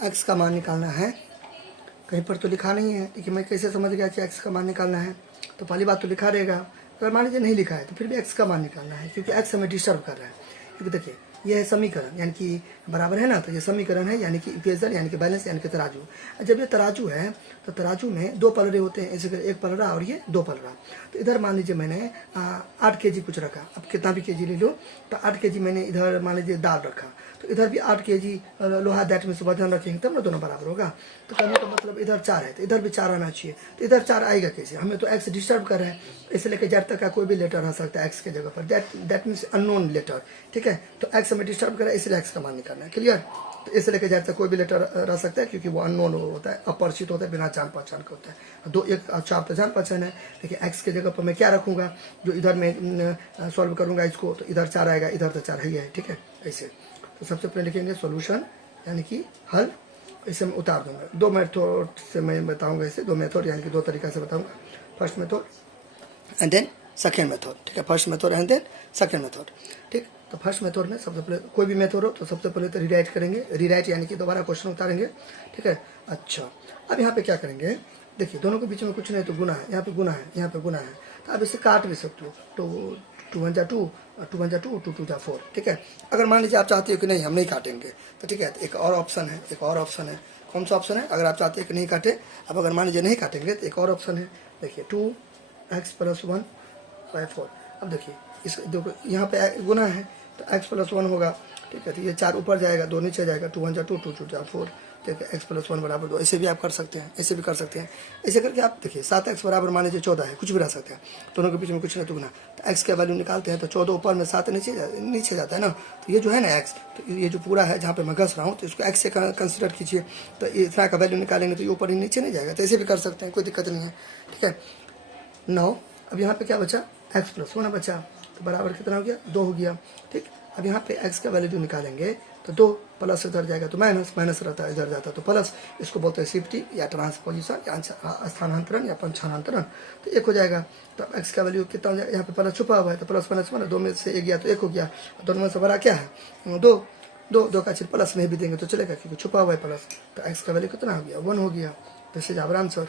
X का मान निकालना है। कहीं पर तो लिखा नहीं है, लेकिन मैं कैसे समझ गया कि एक्स का मान निकालना है? तो पहली बात तो लिखा रहेगा। अगर मान लीजिए नहीं लिखा है तो फिर भी एक्स का मान निकालना है, क्योंकि एक्स हमें डिस्टर्ब कर रहा है। क्योंकि देखिए यह है समीकरण, यानी कि बराबर है ना, तो ये समीकरण है, यानी कि इक्वेशन, यानी कि बैलेंस, यानी कि तराजू। जब ये तराजू है तो तराजू में दो पलड़े होते हैं, इसे एक पलड़ा और ये दो पलड़ा। तो इधर मान लीजिए मैंने 8 kg कुछ रखा, अब कितना भी kg ले लो, तो 8 kg मैंने इधर मान लीजिए दाल रखा, तो इधर भी 8 kg लोहा, दैट में वजन रखेंगे तब ना दोनों बराबर होगा। तो कहने का मतलब इधर 4 है तो इधर भी 4 आना चाहिए। तो इधर 4 आएगा कैसे? हमें तो एक्स डिस्टर्ब कर रहा है, इसे लेकर जेड तक का कोई भी लेटर आ सकता है एक्स के जगह पर, दैट मीन्स अननोन लेटर। ठीक है, तो एक्स हमें डिस्टर्ब कर रहा है, इसलिए एक्स का मान निकालना है। क्लियर? तो इसे लेकर जेड तक कोई भी लेटर रह सकता है, क्योंकि वो अननोन होता है, अपरिचित होता है, बिना जान पहचान का होता है। दो एक 4 तो जान पहचान है, लेकिन एक्स के जगह पर मैं क्या रखूँगा? जो इधर मैं सॉल्व करूँगा इसको, तो इधर 4 आएगा, इधर तो 4 ही है। ठीक है, ऐसे। तो सबसे पहले लिखेंगे सॉल्यूशन, यानी कि हल। इसे मैं उतार दूंगा। दो मेथड से मैं बताऊंगा, इसे दो मेथड यानी कि दो तरीका से बताऊंगा। First method and then second method. ठीक है, first method and then second method. ठीक, तो फर्स्ट मेथड में सबसे पहले कोई भी मेथड हो तो सबसे पहले तो रीराइट करेंगे, रीराइट यानी कि दोबारा क्वेश्चन उतारेंगे। ठीक है, अच्छा अब यहाँ पे क्या करेंगे? देखिए दोनों के बीच में कुछ नहीं तो गुना है, यहाँ पे गुना है, यहाँ पे गुना है, तो आप इसे काट भी सकते हो। तो 2 1 2, 2 1 2, 2 2 4। ठीक है, अगर मान लीजिए आप चाहते हो कि नहीं हम नहीं काटेंगे, तो ठीक है, तो एक और ऑप्शन है, एक और ऑप्शन है। कौन सा ऑप्शन है? अगर आप चाहते हैं कि नहीं काटे, अब अगर मान लीजिए नहीं काटेंगे तो एक और ऑप्शन है। देखिए 2x + 1/4। अब देखिए इस देखो यहाँ पे गुना है तो x + 1 होगा। ठीक है, तो ये 4 ऊपर जाएगा, 2 नीचे जाएगा, 2 1 2, 2 2 4। ठीक है, x + 1 = 2। ऐसे भी आप कर सकते हैं, ऐसे भी कर सकते हैं। ऐसे करके आप देखिए 7x = मान लीजिए 14 है, कुछ भी रह सकता है, दोनों के बीच में कुछ नहीं तो गुना। तो x का वैल्यू निकालते हैं तो 14 ऊपर में 7 नीचे जाता है ना। तो ये जो है ना x, तो ये जो पूरा है जहाँ पे मैं घस रहा हूँ, तो इसको x से कंसिडर कीजिए। तो इतना का वैल्यू निकालेंगे तो ये ऊपर ही नीचे नहीं जाएगा। तो ऐसे भी कर सकते हैं, कोई दिक्कत नहीं है। ठीक है, 9। अब यहाँ पे क्या बचा? x + 1 बचा, तो बराबर कितना हो गया? 2 हो गया। ठीक, अब यहाँ पे x का वैल्यू निकालेंगे तो 2 प्लस इधर जाएगा तो माइनस, माइनस रहता है इधर जाता है तो प्लस। इसको बोलते हैं शिफ्टिंग या ट्रांसपोजिशन या स्थानांतरण या पंचांतरण। तो 1 हो जाएगा। तो x का वैल्यू कितना हो जाएगा? यहाँ पे प्लस छुपा हुआ है तो प्लस माइनस में 2 में से 1 गया तो 1 हो गया। दोनों में से बड़ा क्या है? 2। 2 का चिन्ह प्लस नहीं भी देंगे तो चलेगा, क्योंकि छुपा हुआ है प्लस। तो x का वैल्यू कितना हो गया? 1 हो गया। This is our answer.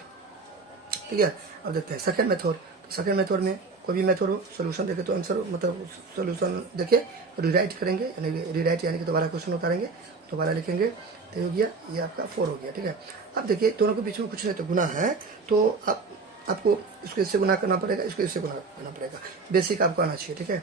ठीक है, अब देखते हैं सेकंड मेथड। तो सेकंड मेथड में कोई भी मेथड हो, सोल्यूशन देखे तो आंसर मतलब सोल्यूशन देखे रीराइट करेंगे, यानी रीराइट यानी कि दोबारा क्वेश्चन उतारेंगे, दोबारा लिखेंगे, तो हो गया ये आपका 4 हो गया। ठीक है, अब देखिए दोनों के बीच में कुछ नहीं तो गुना है, तो आपको इसको इससे गुना करना पड़ेगा, इसको इससे गुना करना पड़ेगा। बेसिक आपको आना चाहिए। ठीक है,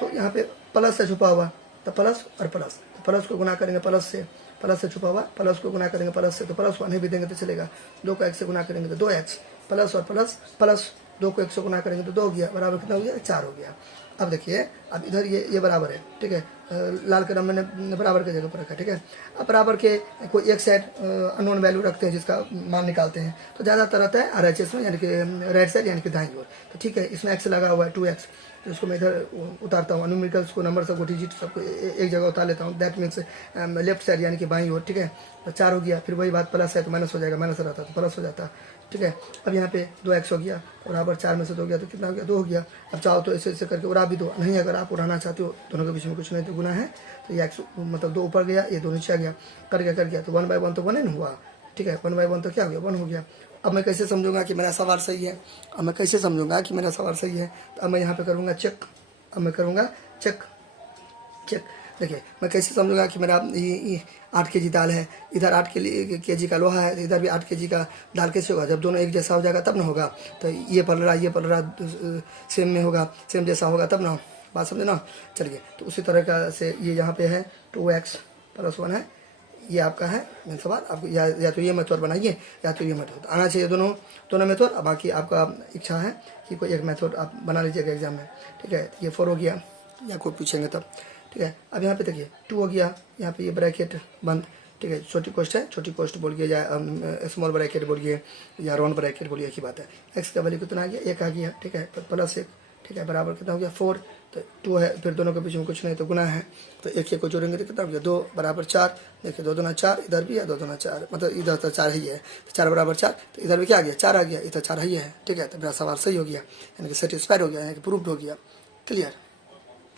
तो यहाँ पे प्लस से छुपा हुआ तो प्लस और प्लस, तो प्लस को गुना करेंगे प्लस से छुपा हुआ, प्लस को गुना करेंगे प्लस से, तो प्लस 1 भी देंगे तो चलेगा। 2 को x से गुना करेंगे तो 2x, प्लस और प्लस प्लस, 2 को 1 से गुना करेंगे तो 2 हो गया, बराबर कितना हो गया? 4 हो गया। अब देखिए अब इधर ये बराबर है। ठीक है, लाल कलम मैंने बराबर के जगह पर रखा। ठीक है, अब बराबर के कोई एक साइड अननोन वैल्यू रखते हैं जिसका मान निकालते हैं, तो ज़्यादातर रहता है RHS में, यानी कि राइट साइड यानी कि दाईं ओर। तो ठीक है, इसमें x लगा हुआ है 2x, तो इसको मैं इधर उतारता हूँ, न्यूमेरिकल्स को, नंबर सबको, डिजिट सबको एक जगह उतार लेता हूँ। दैट मीन्स लेफ्ट साइड यानी कि बाईं ओर। ठीक है, तो 4 हो गया। फिर वही बात, प्लस है तो माइनस हो जाएगा, माइनस रहता तो प्लस हो जाता। ठीक है, अब यहाँ पे 2x हो गया, बराबर 4 में से 2 गया तो कितना हो गया? 2 हो गया। अब चाहो तो ऐसे ऐसे करके उड़ा भी दो, नहीं अगर आप उड़ाना चाहते हो, दोनों के बीच में कुछ नहीं तो गुना है, तो ये x मतलब 2 ऊपर गया, ये 2 नीचे आ गया, कर गया तो 1/1 तो 1 ही हुआ। ठीक है, 1/1 तो क्या हो गया? 1 हो गया। अब मैं कैसे समझूंगा कि मेरा सवाल सही है? अब मैं कैसे समझूंगा कि मेरा सवाल सही है? तो अब मैं यहाँ पे करूँगा चेक। अब मैं करूँगा चेक। देखिए मैं कैसे समझूंगा कि मेरा 8 kg दाल है, इधर 8 kg का लोहा है, इधर भी 8 kg का दाल कैसे होगा? जब दोनों एक जैसा हो जाएगा तब ना होगा। तो ये पलड़ा सेम में होगा, सेम जैसा होगा तब ना। बात समझे ना? चलिए, तो उसी तरह का से ये यहाँ पे है 2x + 1 है, ये आपका है मेन सवाल। आपको या तो ये मेथड बनाइए या तो ये मेथड आना चाहिए, दोनों मेथड। अब बाकी आपका इच्छा है कि कोई एक मेथड आप बना लीजिएगा एग्जाम में। ठीक है, ये 4 हो गया, या कोई पूछेंगे तब। ठीक है, अब यहाँ पे देखिए 2 हो गया, यहाँ पे ये ब्रैकेट बंद। ठीक है, छोटी कोष्ट है, छोटी कोष्ट बोलिए या स्मॉल ब्रैकेट बोलिए या राउंड ब्रैकेट बोलिए, एक ही बात है। x का वैल्यू कितना आ गया? 1 आ गया। ठीक है, प्लस 1। ठीक है, बराबर कितना हो गया? 4। तो 2 है, फिर दोनों के बीच में कुछ नहीं तो गुना है, तो 1 को जोड़ेंगे तो कितना हो गया? 2 बराबर 4। देखिए 2 दूना 4, इधर भी है 2 दूना 4, मतलब इधर तो 4 ही है, तो 4 बराबर 4, तो इधर भी क्या आ गया? 4 आ गया, इधर 4 ही है। ठीक है, तो मेरा सवाल सही हो गया, यानी कि सेटिस्फाइड हो गया, यानी कि प्रूव्ड हो गया। क्लियर?